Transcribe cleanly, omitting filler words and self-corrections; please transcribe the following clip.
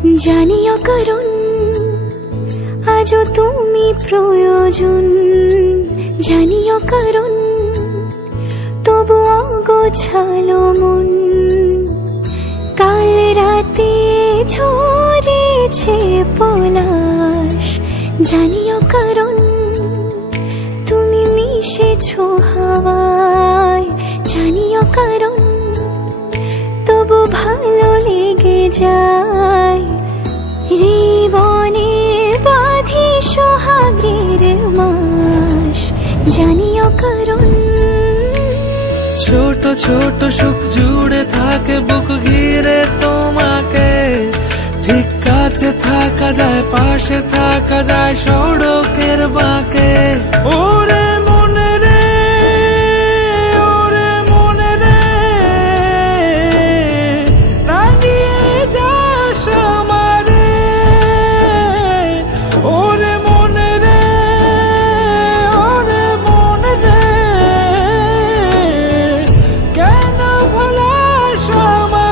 জানিও কারণ আজও তুমি প্রয়োজন, জানিও কারণ তবু অগোছালো মন। কাল রাতে ঝরেছে পলাশ, জানিও কারণ তুমি মিশেছো হাওয়ায়, জানিও কারণ তবু ভালো লেগে যায়। জীবনে বাঁধি সোহাগের মাস, জানিও কারণ ছোট ছোট সুখ জুড়ে থাকে বুক ঘিরে তোমাকে। ঠিক কাছে থাকা যায়, পাশে থাকা যায় সড়কের বাঁকে। ওরে মনে রে, ওরে মনে রে, রাঙিয়ে যাস আমারে। ওরে মনে রে, ওরে মনে রে, কেন ভোলাস আমারে।